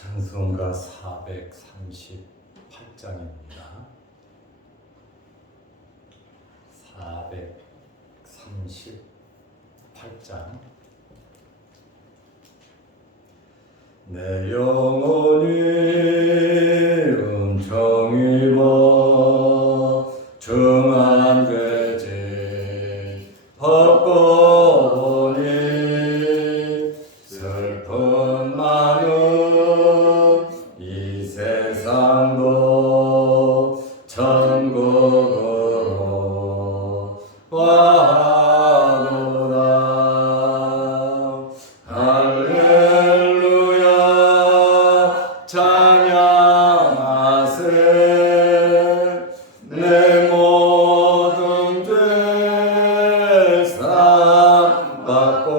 찬송가 438장입니다. 438장. 내 영혼이 음청 입어 중한죄지 벗고 보니 슬픔 많은 이 세상도 천국으로 와노라. 할렐루야 찬양하세. 내 모든 죄 사함받고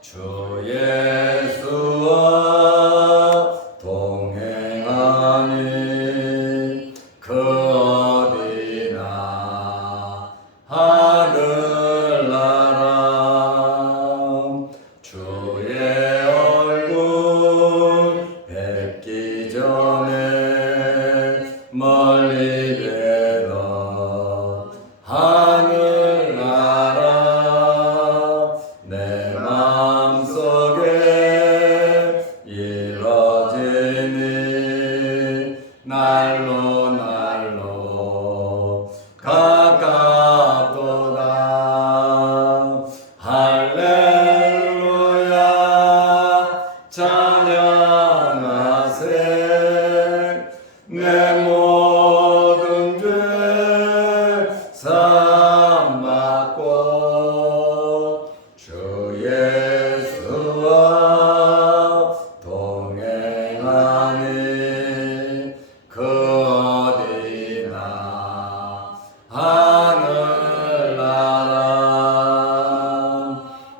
주 예수와 동행하니 그 어디나 하늘나라. 주의 얼굴 뵙기 전에 멀리 되던 하늘나라. 내 마음속에 이뤄지니 날로 날로 가깝도다. 할렐루야 찬양하세. 내 모든 죄 사함받고 주 예수와 동행하니 그 어디나 하늘나라.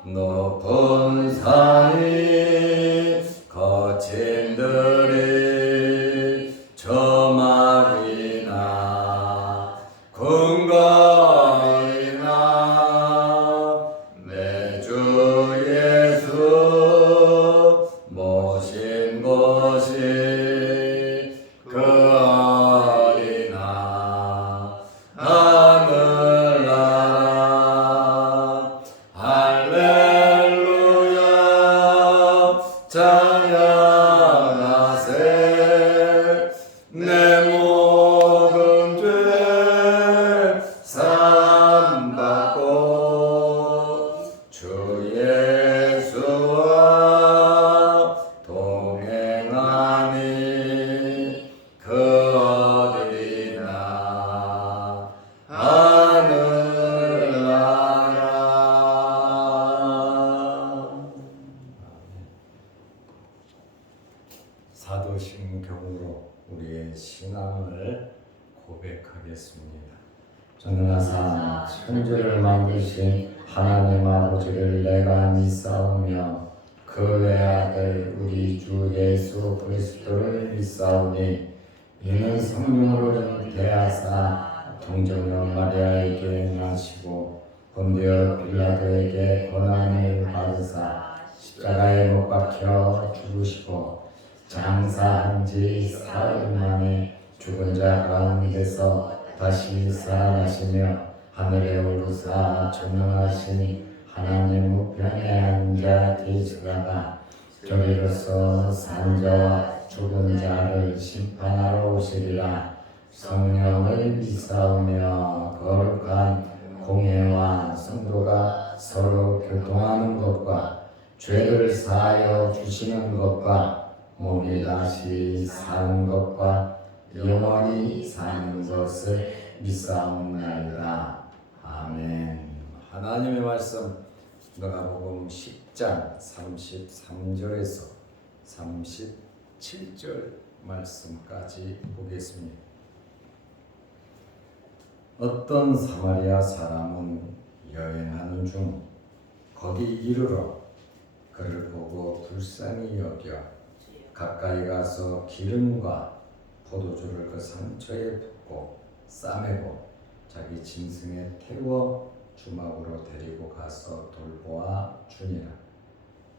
높은 산이 거친 들이 저마리나 궁궐이나 내 주 예수 모신 곳이 그 어디나 하늘나라. 할렐루야 찬양하세. 내 모든 죄 사함받고 주 예수와 동행하니 그 어디나 하늘나라. 사도신경으로 우리의 신앙을 고백하겠습니다. 전능하사 천지를 만드신 하나님 아버지를 내가 믿사오며 그 외아들 우리 주 예수 그리스도를 믿사오니 이는 성령으로 잉태하사 동정녀 마리아에게 나시고 본디오 빌라도에게 고난을 받으사 십자가에 못 박혀 죽으시고 장사한 지 사흘 만에 죽은 자 가운데서 다시 살아나시며 하늘에 오르사 전능하신 하나님 우편에 앉아 계시다가 저리로서 산 자와 죽은 자를 심판하러 오시리라. 성령을 믿사오며 거룩한 공회와 성도가 서로 교통하는 것과 죄를 사하여 주시는 것과 몸이 다시 사는 것과 영원히 사는 것을 믿사옵나이다. 아멘. 하나님의 말씀 누가복음 10장 33절에서 37절 말씀까지 보겠습니다. 어떤 사마리아 사람은 여행하는 중 거기 이르러 그를 보고 불쌍히 여겨 가까이 가서 기름과 포도주를 그 상처에 붓고 싸매고 자기 짐승에 태워 주막으로 데리고 가서 돌보아 주니라.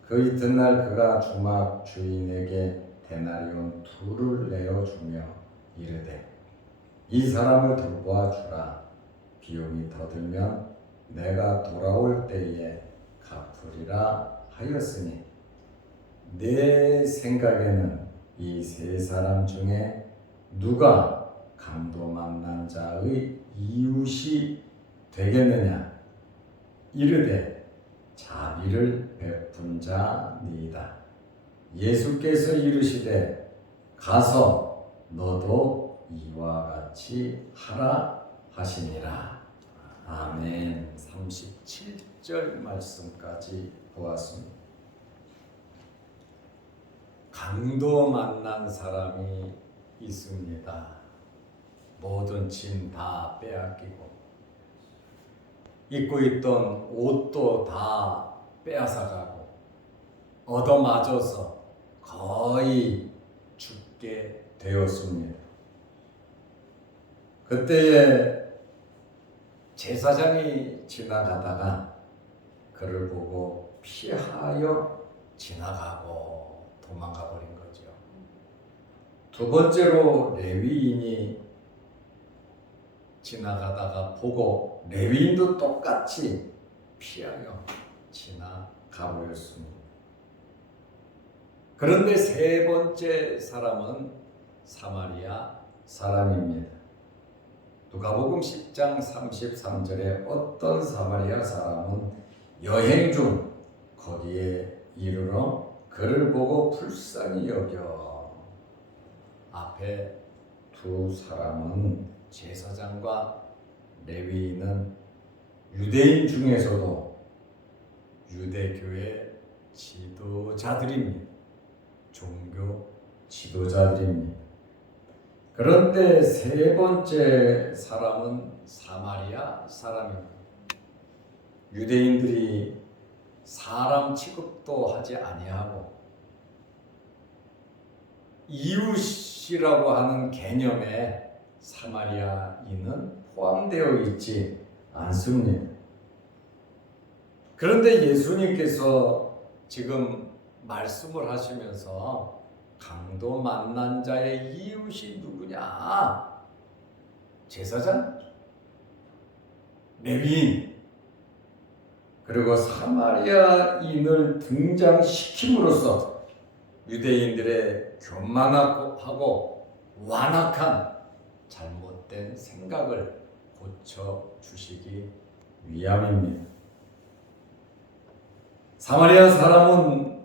그 이튿날 그가 주막 주인에게 데나리온 2를 내어주며 이르되 이 사람을 돌보아 주라. 비용이 더 들면 내가 돌아올 때에 갚으리라 하였으니 내 생각에는 이 3사람 중에 누가 강도 만난 자의 이웃이 되겠느냐. 이르되 자비를 베푼 자니이다. 예수께서 이르시되 가서 너도 이와 같이 하라 하시니라. 아멘. 37절 말씀까지 보았습니다. 강도 만난 사람이 있습니다. 모든 짐 다 빼앗기고 입고 있던 옷도 다 빼앗아가고 얻어맞아서 거의 죽게 되었습니다. 그때에 제사장이 지나가다가 그를 보고 피하여 지나가고 도망가 버린 거죠. 2번째로 레위인이 지나가다가 보고 레위인도 똑같이 피하여 지나가 버렸습니다. 그런데 3번째 사람은 사마리아 사람입니다. 누가복음 10장 33절에 어떤 사마리아 사람은 여행 중 거기에 이르러 그를 보고 불쌍히 여겨. 앞에 2 사람은 제사장과 레위인은 유대인 중에서도 유대교의 지도자들입니다. 종교 지도자들입니다. 그런데 3번째 사람은 사마리아 사람입니다. 유대인들이 사람 취급도 하지 아니하고 이웃이라고 하는 개념에 사마리아인은 포함되어 있지 않습니다. 그런데 예수님께서 지금 말씀을 하시면서 강도 만난 자의 이웃이 누구냐? 제사장, 레위인, 그리고 사마리아인을 등장시킴으로써 유대인들의 교만하고 완악한 잘못된 생각을 고쳐주시기 위함입니다. 사마리아 사람은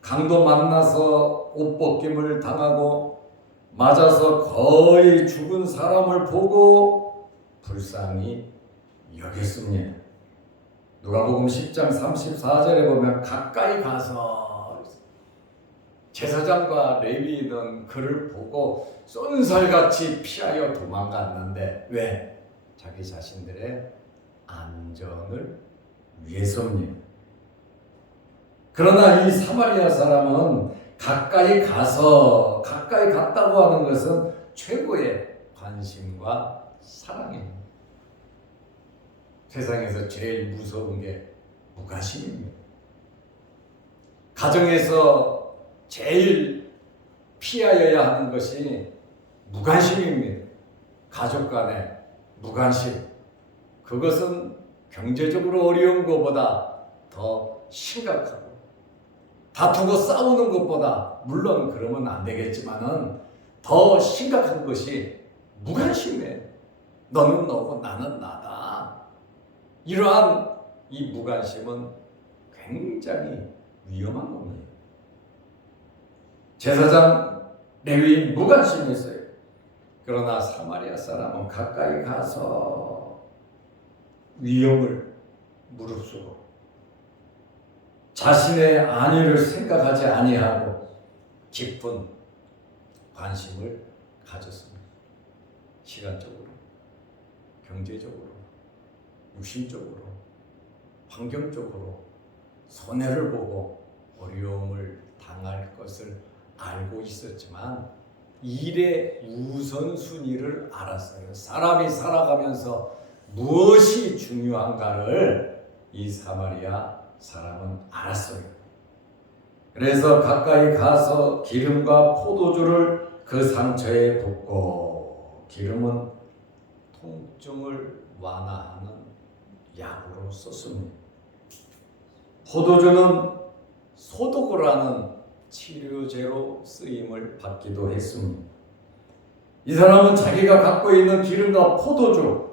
강도 만나서 옷벗김을 당하고 맞아서 거의 죽은 사람을 보고 불쌍히 여겼습니다. 누가복음 10장 34절에 보면 가까이 가서 제사장과 레위인은 그를 보고 쏜살같이 피하여 도망갔는데 왜? 자기 자신들의 안전을 위해서입니다. 그러나 이 사마리아 사람은 가까이 갔다고 하는 것은 최고의 관심과 사랑입니다. 세상에서 제일 무서운 게 무관심입니다. 가정에서 제일 피하여야 하는 것이 무관심입니다. 가족 간의 무관심. 그것은 경제적으로 어려운 것보다 더 심각하고 다투고 싸우는 것보다 물론 그러면 안 되겠지만은 더 심각한 것이 무관심이에요. 너는 너고 나는 나다. 이러한 이 무관심은 굉장히 위험한 겁니다. 제사장 레위인 무관심했어요. 그러나 사마리아 사람은 가까이 가서 위험을 무릅쓰고 자신의 안위를 생각하지 아니하고 깊은 관심을 가졌습니다. 시간적으로, 경제적으로, 육신적으로, 환경적으로 손해를 보고 어려움을 당할 것을 알고 있었지만 일의 우선순위를 알았어요. 사람이 살아가면서 무엇이 중요한가를 이 사마리아 사람은 알았어요. 그래서 가까이 가서 기름과 포도주를 그 상처에 붓고, 기름은 통증을 완화하는 약으로 썼습니다. 포도주는 소독을 하는 치료제로 쓰임을 받기도 했습니다. 이 사람은 자기가 갖고 있는 기름과 포도주,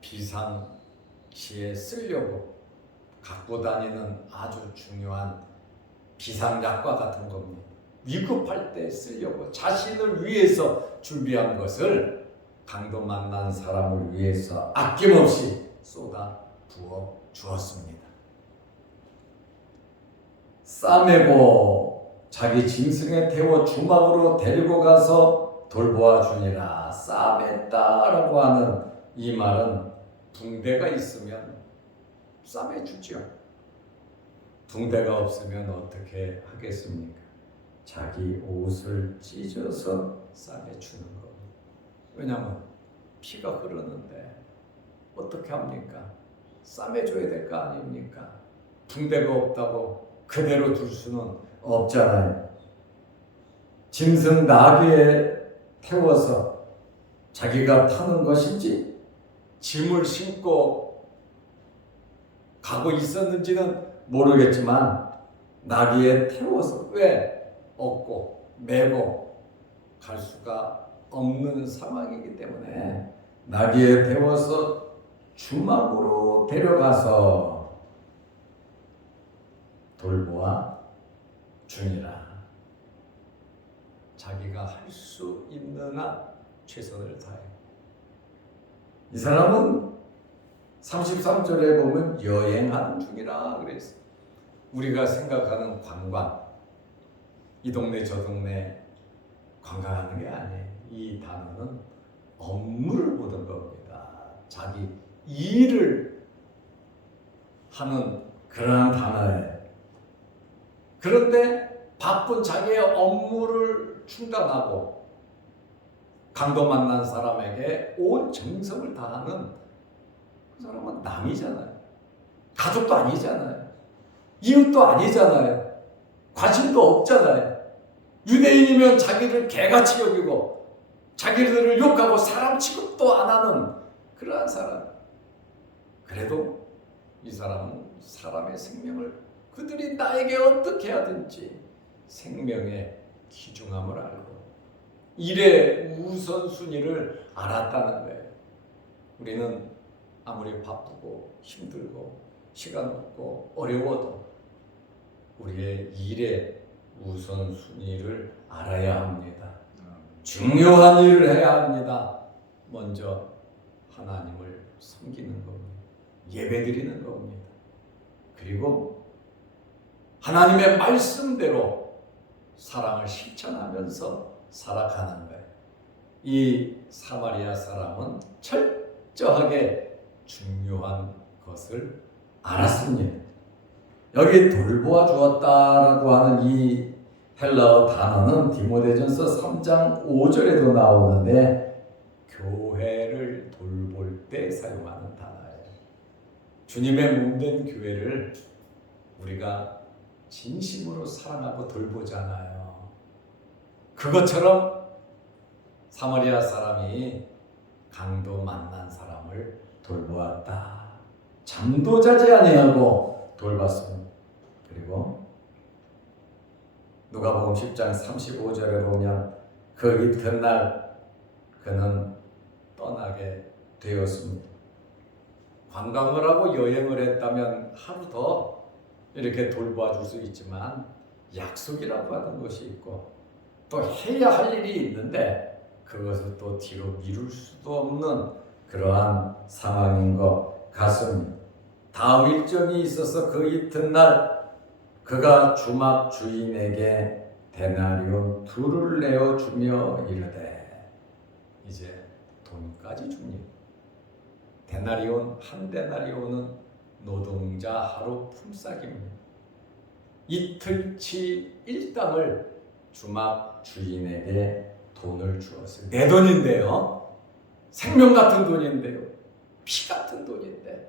비상시에 쓰려고 갖고 다니는 아주 중요한 비상약과 같은 겁니다. 위급할 때 쓰려고 자신을 위해서 준비한 것을 강도 만난 사람을 위해서 아낌없이 쏟아 부어 주었습니다. 싸매고 자기 짐승에 태워 주막으로 데리고 가서 돌보아 주니라. 싸맸다라고 하는 이 말은 붕대가 있으면 싸매주죠. 붕대가 없으면 어떻게 하겠습니까? 자기 옷을 찢어서 싸매주는 겁니다. 왜냐하면 피가 흐르는데 어떻게 합니까? 싸매줘야 될 거 아닙니까? 붕대가 없다고 그대로 둘 수는 없잖아요. 짐승 나귀에 태워서 자기가 타는 것인지 짐을 싣고 가고 있었는지는 모르겠지만 나귀에 태워서 왜 얻고 메고 갈 수가 없는 상황이기 때문에 나귀에 태워서 주막으로 데려가서 돌보아 주니라. 자기가 할 수 있는 한 최선을 다해. 이 사람은 33절에 보면 여행하는 중이라 그랬어요. 우리가 생각하는 관광, 이 동네 저 동네 관광하는 게 아니에요. 이 단어는 업무를 보는 겁니다. 자기 일을 하는 그러한 단어예요. 그런데 바쁜 자기의 업무를 중단하고 강도 만난 사람에게 온 정성을 다하는 그 사람은 남이잖아요. 가족도 아니잖아요. 이웃도 아니잖아요. 관심도 없잖아요. 유대인이면 자기를 개같이 여기고 자기들을 욕하고 사람 취급도 안 하는 그러한 사람. 그래도 이 사람은 사람의 생명을 그들이 나에게 어떻게 하든지 생명의 귀중함을 알고 일의 우선순위를 알았다는 거예요. 우리는 아무리 바쁘고 힘들고 시간 없고 어려워도 우리의 일의 우선순위를 알아야 합니다. 중요한 일을 해야 합니다. 먼저 하나님을 섬기는 겁니다. 예배드리는 겁니다. 그리고 하나님의 말씀대로 사랑을 실천하면서 살아가는 거예요. 이 사마리아 사람은 철저하게 중요한 것을 알았습니다. 여기 돌보아 주었다라고 하는 이 헬라어 단어는 디모데전서 3장 5절에도 나오는데 교회를 돌볼 때 사용하는 단어예요. 주님의 몸된 교회를 우리가 진심으로 사랑하고 돌보잖아요. 그것처럼 사마리아 사람이 강도 만난 사람을 돌보았다. 잠도 자지 아니하고 돌봤습니다. 그리고 누가복음 10장 35절에 보면 그 이튿날 그는 떠나게 되었습니다. 관광을 하고 여행을 했다면 하루 더 이렇게 돌봐 줄 수 있지만 약속이라고 하는 것이 있고 또 해야 할 일이 있는데 그것을 또 뒤로 미룰 수도 없는 그러한 상황인 것 같습니다. 다음 일정이 있어서 그 이튿날 그가 주막 주인에게 데나리온 2를 내어주며 이르되 이제 돈까지 줍니다. 데나리온 한 데나리온은 노동자 하루 품삯입니다. 이틀치 일당을 주막 주인에게 돈을 주었어요. 내 돈인데요. 생명 같은 돈인데요. 피 같은 돈인데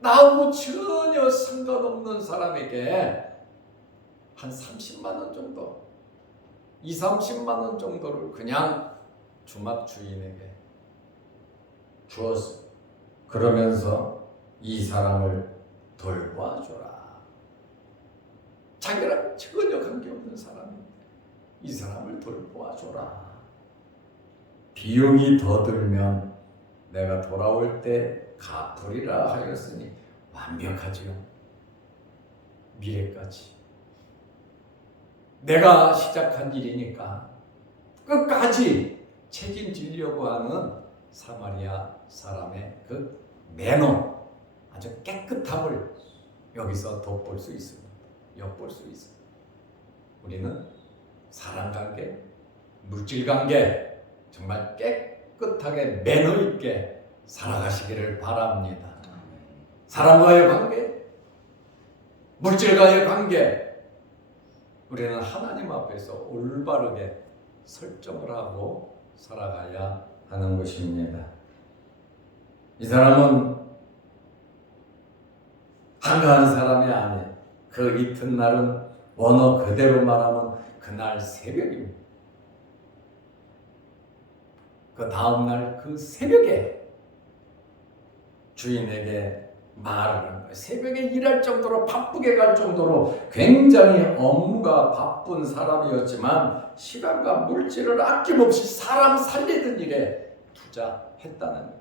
나하고 전혀 상관없는 사람에게 한 30만 원 정도, 2, 30만 원 정도를 그냥 주막 주인에게 주었어요. 그러면서 이 사람을 돌봐줘라. 자기랑 전혀 관계없는 사람인데 이 사람을 돌봐줘라. 비용이 더 들면 내가 돌아올 때 갚으리라 하였으니 완벽하지요. 미래까지 내가 시작한 일이니까 끝까지 책임지려고 하는 사마리아 사람의 그 매너, 아주 깨끗함을 여기서 돋볼 수 있습니다. 엿볼 수 있습니다. 우리는 사람관계, 물질관계 정말 깨끗하게 매너 있게 살아가시기를 바랍니다. 사람과의 관계, 물질과의 관계, 우리는 하나님 앞에서 올바르게 설정을 하고 살아가야 하는 것입니다. 이 사람은 한가한 사람이 아니에요. 그 이튿날은 원어 그대로 말하면 그날 새벽입니다. 그 다음날 그 새벽에 주인에게 말을 한 거예요. 새벽에 일할 정도로 바쁘게 갈 정도로 굉장히 업무가 바쁜 사람이었지만 시간과 물질을 아낌없이 사람 살리는 일에 투자했다는 거예요.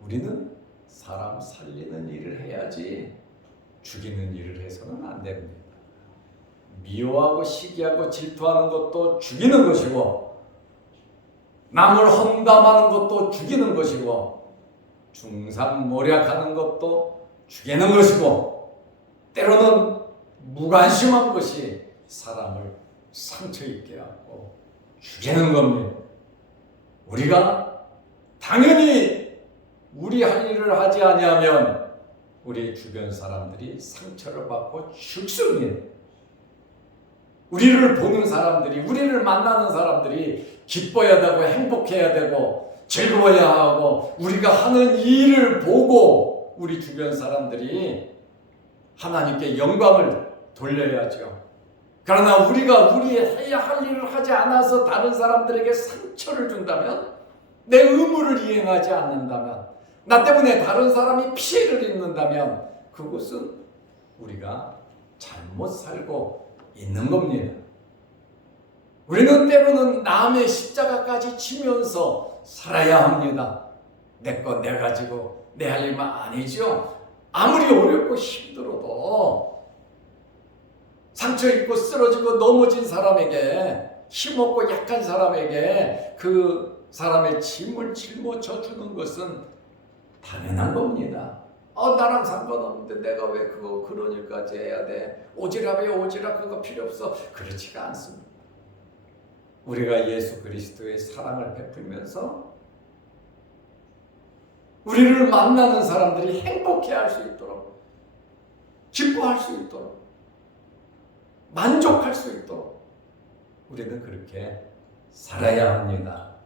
우리는 사람 살리는 일을 해야지 죽이는 일을 해서는 안 됩니다. 미워하고 시기하고 질투하는 것도 죽이는 것이고 남을 험담하는 것도 죽이는 것이고 중상모략하는 것도 죽이는 것이고 때로는 무관심한 것이 사람을 상처 입게 하고 죽이는 겁니다. 우리가 당연히 우리 할 일을 하지 아니하면 우리 주변 사람들이 상처를 받고 죽습니다. 우리를 보는 사람들이, 우리를 만나는 사람들이 기뻐야 되고 행복해야 되고 즐거워야 하고 우리가 하는 일을 보고 우리 주변 사람들이 하나님께 영광을 돌려야죠. 그러나 우리가 해야 할 일을 하지 않아서 다른 사람들에게 상처를 준다면, 내 의무를 이행하지 않는다면, 나 때문에 다른 사람이 피해를 입는다면 그것은 우리가 잘못 살고 있는 겁니다. 우리는 때로는 남의 십자가까지 치면서 살아야 합니다. 내 거 내 가지고 내 할 일만 아니죠. 아무리 어렵고 힘들어도 상처 입고 쓰러지고 넘어진 사람에게, 힘없고 약한 사람에게 그 사람의 짐을 짊어져 주는 것은 당연한 겁니다. 나랑 상관없는데 내가 왜 그런 일까지 해야 돼? 오지랖 그거 필요 없어. 그렇지가 않습니다. 우리가 예수 그리스도의 사랑을 베풀면서 우리를 만나는 사람들이 행복해할 수 있도록, 기뻐할 수 있도록, 만족할 수 있도록 우리는 그렇게 살아야 합니다.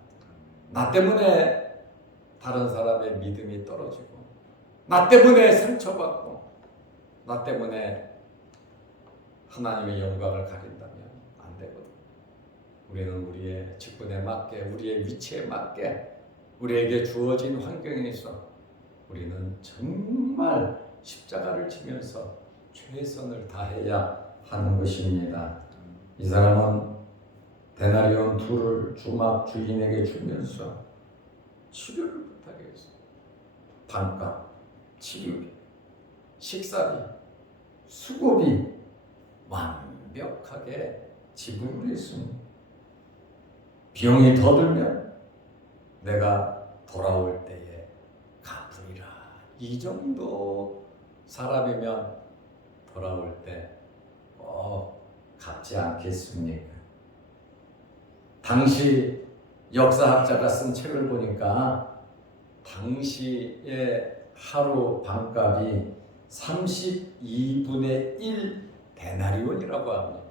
나 때문에 다른 사람의 믿음이 떨어지고, 나 때문에 상처받고, 나 때문에 하나님의 영광을 가린다면 안 되거든. 우리는 우리의 직분에 맞게, 우리의 위치에 맞게, 우리에게 주어진 환경에서 우리는 정말 십자가를 지면서 최선을 다해야 하는 것입니다. 이 사람은 데나리온 2를 주막 주인에게 주면서 치료를 부탁해 했어요. 반값, 치료비, 식사비, 수고비 완벽하게 지불을 했습니다. 비용이 더 들면 내가 돌아올 때에 갚으리라. 이 정도 사람이면 돌아올 때 갚지 않겠습니까? 당시 역사학자가 쓴 책을 보니까 당시의 하루 반값이 32분의 1 데나리온이라고 합니다.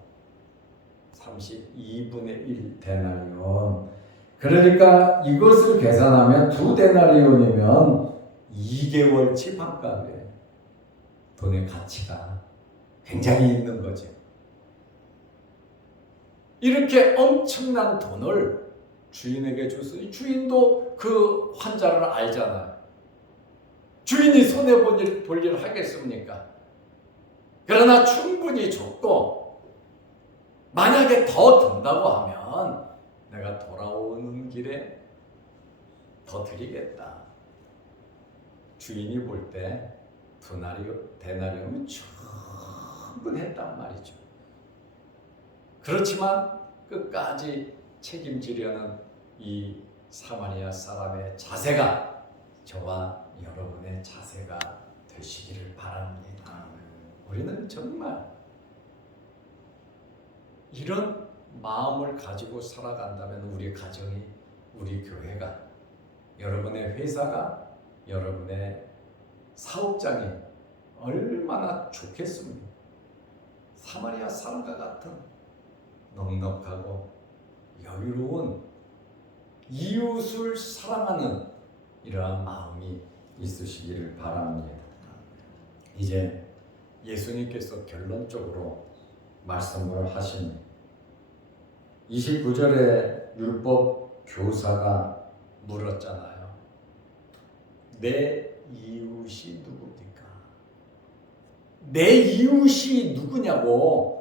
32분의 1 데나리온. 그러니까 이것을 계산하면 2 데나리온이면 2개월치 반값이에요. 돈의 가치가 굉장히 있는 거죠. 이렇게 엄청난 돈을 주인에게 줬으니 주인도 그 환자를 알잖아요. 주인이 손해볼 일 하겠습니까? 그러나 충분히 줬고 만약에 더 든다고 하면 내가 돌아오는 길에 더 드리겠다. 주인이 볼 때 데나리움이 충분했단 말이죠. 그렇지만 끝까지 책임지려는 이 사마리아 사람의 자세가 저와 여러분의 자세가 되시기를 바랍니다. 우리는 정말 이런 마음을 가지고 살아간다면 우리 가정이, 우리 교회가, 여러분의 회사가, 여러분의 사업장이 얼마나 좋겠습니까? 사마리아 사람과 같은 넉넉하고 여유로운 이웃을 사랑하는 이러한 마음이 있으시기를 바랍니다. 이제 예수님께서 결론적으로 말씀을 하신 29절에 율법 교사가 물었잖아요. 내 이웃이 누굽니까? 내 이웃이 누구냐고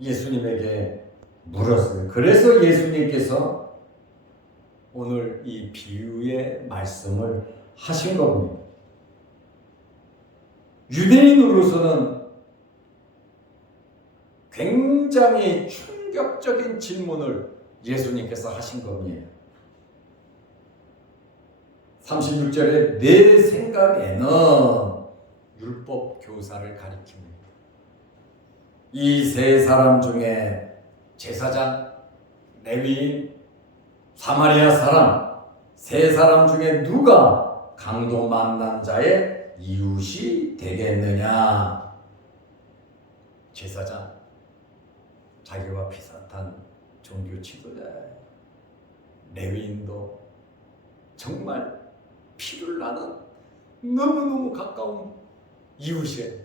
예수님에게 물었어요. 그래서 예수님께서 오늘 이 비유의 말씀을 하신 겁니다. 유대인으로서는 굉장히 충격적인 질문을 예수님께서 하신 겁니다. 36절에 내 생각에는 율법 교사를 가리킵니다. 이 세 사람 중에 제사장, 레위인, 사마리아 사람 세 사람 중에 누가 강도 만난 자의 이웃이 되겠느냐? 제사장, 자기와 비슷한 종교 지도자예요. 레위인도 정말 피를 나는 너무너무 가까운 이웃이에요.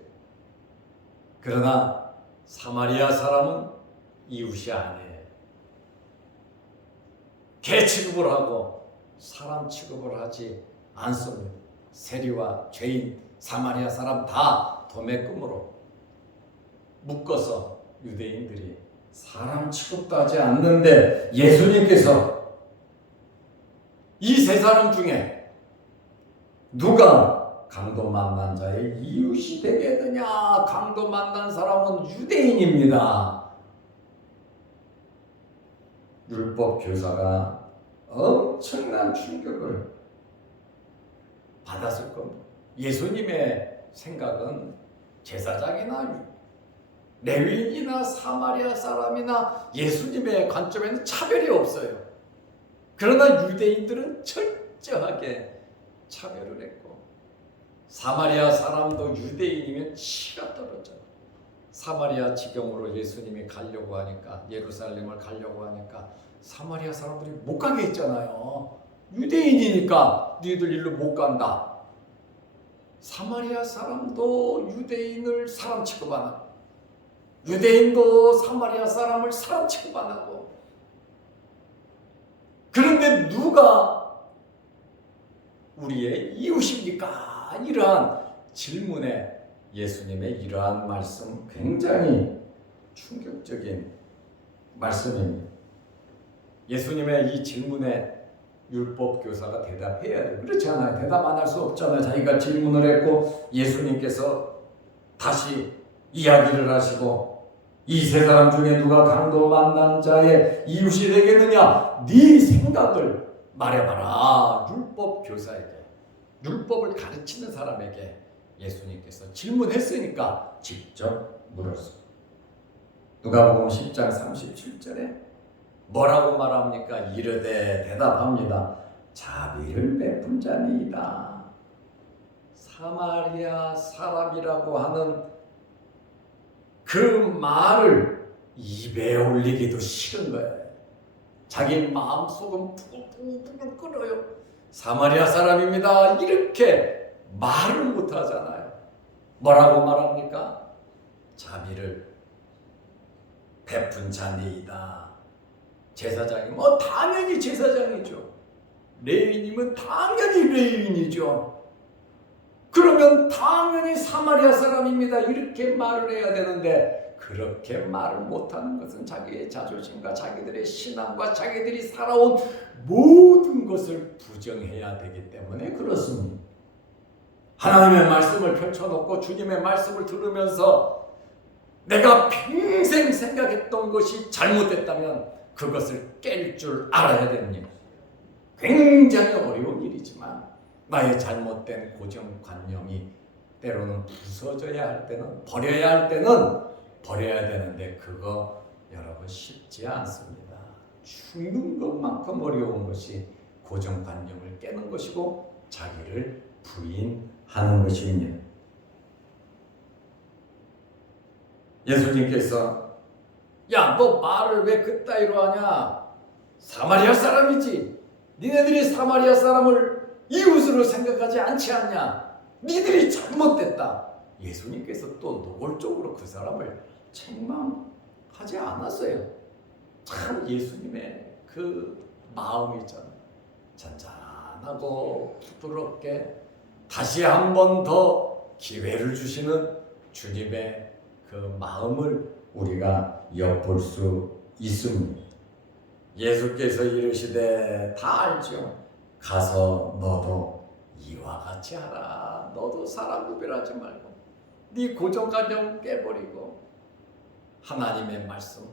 그러나 사마리아 사람은 이웃이 아니에요. 개 취급을 하고 사람 취급을 하지 않습니다. 세리와 죄인, 사마리아 사람 다 도매금으로 묶어서 유대인들이 사람 취급도 하지 않는데 예수님께서 이 세 사람 중에 누가 강도 만난 자의 이웃이 되겠느냐? 강도 만난 사람은 유대인입니다. 율법 교사가 엄청난 충격을 받았을 겁니다. 예수님의 생각은 제사장이나 레위인이나 사마리아 사람이나 예수님의 관점에는 차별이 없어요. 그러나 유대인들은 철저하게 차별을 했고 사마리아 사람도 유대인이면 치가 떨어져요. 사마리아 지경으로 예수님이 가려고 하니까, 예루살렘을 가려고 하니까 사마리아 사람들이 못 가게 했잖아요. 유대인이니까 너희들 일로 못 간다. 사마리아 사람도 유대인을 사람 취급 안 하고 유대인도 사마리아 사람을 사람 취급 안 하고, 그런데 누가 우리의 이웃입니까? 이러한 질문에 예수님의 이러한 말씀 굉장히 충격적인 말씀입니다. 예수님의 이 질문에 율법 교사가 대답해야 돼요. 그렇지 않아요? 대답 안 할 수 없잖아요. 자기가 질문을 했고 예수님께서 다시 이야기를 하시고 이 세 사람 중에 누가 강도 만난 자의 이웃이 되겠느냐? 네 생각을 말해봐라. 율법 교사에게, 율법을 가르치는 사람에게 예수님께서 질문했으니까 직접 물었습니다. 누가복음 10장 37절에 뭐라고 말합니까? 이르되 대답합니다. 자비를 베푼 자니이다. 사마리아 사람이라고 하는 그 말을 입에 올리기도 싫은 거예요. 자기 마음속은 부글부글 끓어요. 사마리아 사람입니다. 이렇게 말을 못하잖아요. 뭐라고 말합니까? 자비를 베푼 자니이다. 제사장이 뭐 당연히 제사장이죠. 레위인이면 당연히 레위인이죠. 그러면 당연히 사마리아 사람입니다. 이렇게 말을 해야 되는데 그렇게 말을 못하는 것은 자기의 자존심과 자기들의 신앙과 자기들이 살아온 모든 것을 부정해야 되기 때문에 그렇습니다. 하나님의 말씀을 펼쳐놓고 주님의 말씀을 들으면서 내가 평생 생각했던 것이 잘못됐다면 그것을 깰 줄 알아야 됩니다. 굉장히 어려운 일이지만 나의 잘못된 고정관념이 때로는 부서져야 할 때는 버려야 할 때는 버려야 되는데 그거 여러분 쉽지 않습니다. 죽는 것만큼 어려운 것이 고정관념을 깨는 것이고 자기를 부인하는 것입니다. 예수님께서 야, 너 말을 왜 그따위로 하냐? 사마리아 사람이지. 니네들이 사마리아 사람을 이웃으로 생각하지 않지 않냐? 니들이 잘못됐다. 예수님께서 또 노골적으로 그 사람을 책망하지 않았어요. 참 예수님의 그 마음이 잔잔하고 부드럽게 다시 한 번 더 기회를 주시는 주님의 그 마음을 우리가 엿볼 수 있습니다. 예수께서 이르시되 다 알죠. 가서 너도 이와 같이 하라. 너도 사람 구별하지 말고 네 고정관념 깨버리고 하나님의 말씀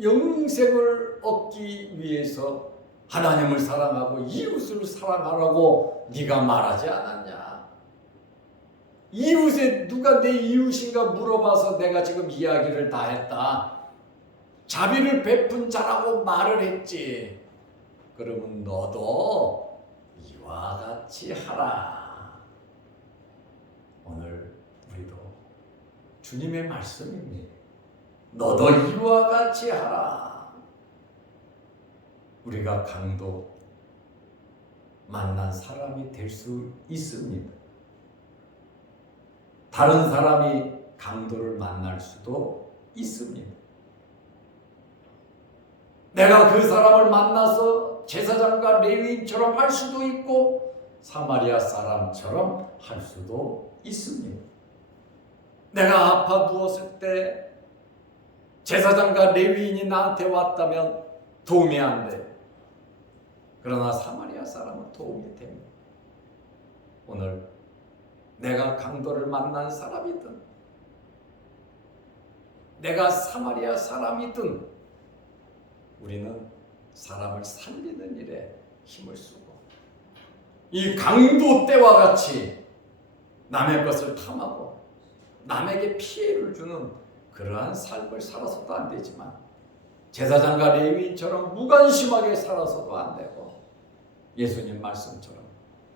영생을 얻기 위해서 하나님을 사랑하고 이웃을 사랑하라고 네가 말하지 않았냐? 이웃에 누가 내 이웃인가 물어봐서 내가 지금 이야기를 다 했다. 자비를 베푼 자라고 말을 했지. 그러면 너도 이와 같이 하라. 오늘 우리도 주님의 말씀입니다. 너도 이와 같이 하라. 우리가 강도 만난 사람이 될 수 있습니다. 다른 사람이 강도를 만날 수도 있습니다. 내가 그 사람을 만나서 제사장과 레위인처럼 할 수도 있고 사마리아 사람처럼 할 수도 있습니다. 내가 아파 누웠을 때 제사장과 레위인이 나한테 왔다면 도움이 안 돼. 그러나 사마리아 사람은 도움이 됩니다. 오늘 내가 강도를 만난 사람이든 내가 사마리아 사람이든 우리는 사람을 살리는 일에 힘을 쓰고 이 강도 때와 같이 남의 것을 탐하고 남에게 피해를 주는 그러한 삶을 살아서도 안 되지만 제사장과 레위인처럼 무관심하게 살아서도 안 되고 예수님 말씀처럼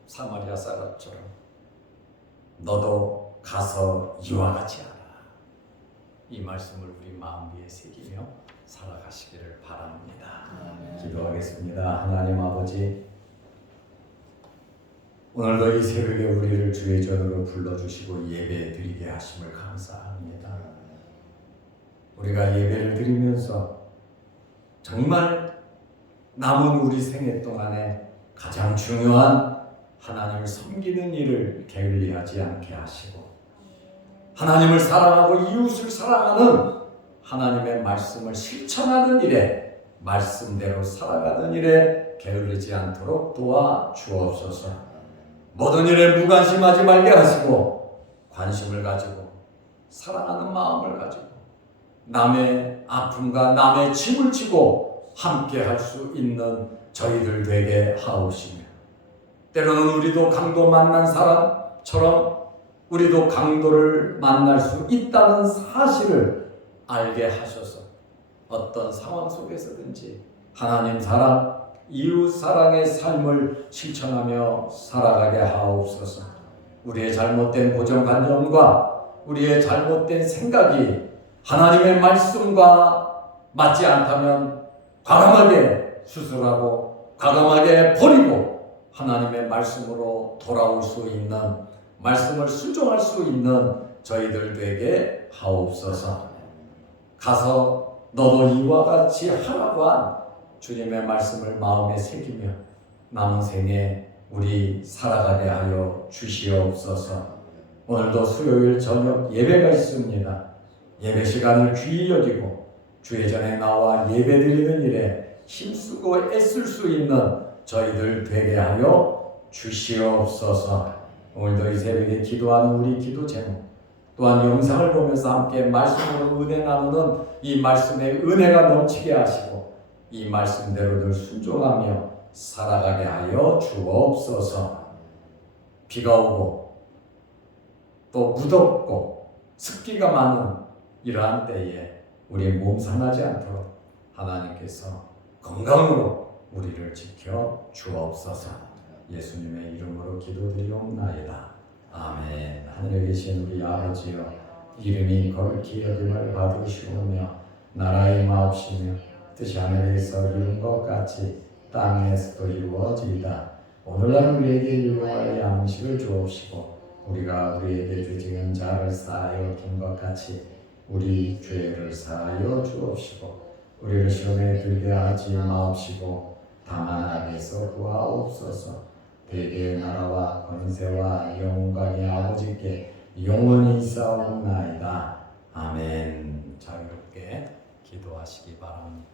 사마리아 사람처럼 너도 가서 이와 같이 하라. 이 말씀을 우리 마음 위에 새기며 살아가시기를 바랍니다. 기도하겠습니다. 하나님 아버지, 오늘도 이 새벽에 우리를 주의 전으로 불러주시고 예배 드리게 하심을 감사합니다. 우리가 예배를 드리면서 정말 남은 우리 생애 동안에 가장 중요한 하나님을 섬기는 일을 게을리하지 않게 하시고 하나님을 사랑하고 이웃을 사랑하는 하나님의 말씀을 실천하는 일에 말씀대로 살아가는 일에 게을리지 않도록 도와주옵소서. 모든 일에 무관심하지 말게 하시고 관심을 가지고 사랑하는 마음을 가지고 남의 아픔과 남의 짐을 지고 함께 할 수 있는 저희들 되게 하옵시며 때로는 우리도 강도 만난 사람처럼 우리도 강도를 만날 수 있다는 사실을 알게 하셔서 어떤 상황 속에서든지 하나님 사랑, 이웃 사랑의 삶을 실천하며 살아가게 하옵소서. 우리의 잘못된 고정관념과 우리의 잘못된 생각이 하나님의 말씀과 맞지 않다면 과감하게 수술하고 과감하게 버리고 하나님의 말씀으로 돌아올 수 있는 말씀을 순종할 수 있는 저희들 되게 하옵소서. 가서 너도 이와 같이 하라고 한 주님의 말씀을 마음에 새기며 남은 생에 우리 살아가게 하여 주시옵소서. 오늘도 수요일 저녁 예배가 있습니다. 예배 시간을 귀히 여기고 주의 전에 나와 예배드리는 일에 힘쓰고 애쓸 수 있는 저희들 되게 하여 주시옵소서. 오늘도 이 새벽에 기도하는 우리 기도 제목, 또한 영상을 보면서 함께 말씀으로 은혜 나누는 이 말씀의 은혜가 넘치게 하시고 이 말씀대로 늘 순종하며 살아가게 하여 주옵소서. 비가 오고 또 무덥고 습기가 많은 이러한 때에 우리 몸 상하지 않도록 하나님께서 건강으로 우리를 지켜 주옵소서. 예수님의 이름으로 기도드리옵나이다. 아멘. 하늘에 계신 우리 아버지여, 이름이 거룩히 여김을 받으시오며 나라의 마옵시며 뜻이 하늘에서 이룬 것 같이 땅에서도 이루어지이다. 오늘날 우리에게 일용할 양식을 주옵시고 우리가 우리에게 죄지은 자를 사하여 준 것 같이 우리 죄를 사하여 주옵시고 우리를 시험에 들게 하지 마옵시고 다만 악에서 구하옵소서. 대개의 나라와 권세와 영광이 아버지께 영원히 있사옵나이다. 아멘. 자유롭게 기도하시기 바랍니다.